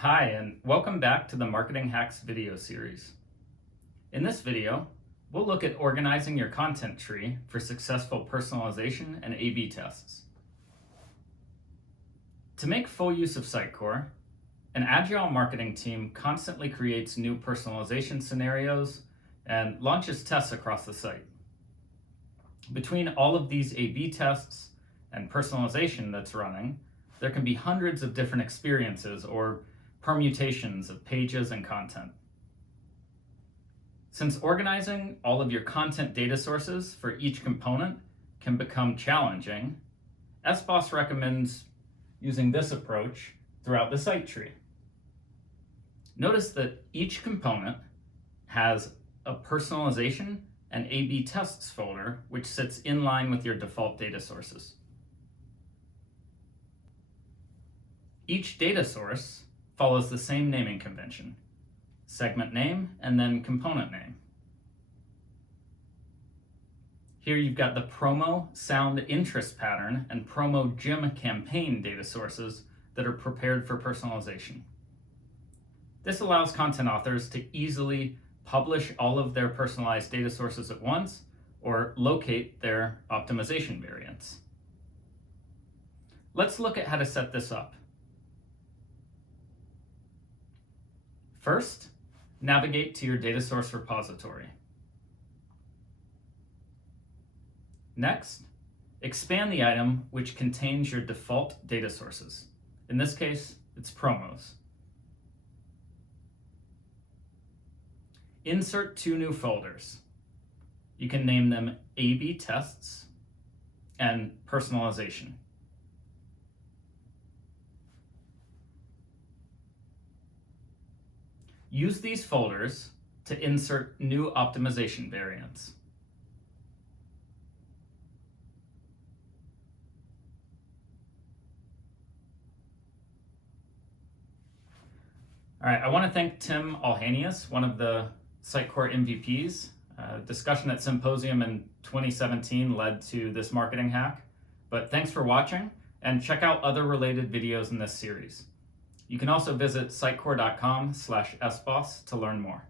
Hi, and welcome back to the Marketing Hacks video series. In this video, we'll look at organizing your content tree for successful personalization and A/B tests. To make full use of Sitecore, an agile marketing team constantly creates new personalization scenarios and launches tests across the site. Between all of these A/B tests and personalization that's running, there can be hundreds of different experiences or permutations of pages and content. Since organizing all of your content data sources for each component can become challenging, SBOS recommends using this approach throughout the site tree. Notice that each component has a personalization and A/B tests folder, which sits in line with your default data sources. Each data source follows the same naming convention: segment name and then component name. Here you've got the promo sound interest pattern and promo gym campaign data sources that are prepared for personalization. This allows content authors to easily publish all of their personalized data sources at once or locate their optimization variants. Let's look at how to set this up. First, navigate to your data source repository. Next, expand the item which contains your default data sources. In this case, it's promos. Insert two new folders. You can name them A/B tests and personalization. Use these folders to insert new optimization variants. All right, I want to thank Tim Alhanius, one of the Sitecore MVPs. Discussion at Symposium in 2017 led to this marketing hack. But thanks for watching, and check out other related videos in this series. You can also visit sitecore.com/SBOS to learn more.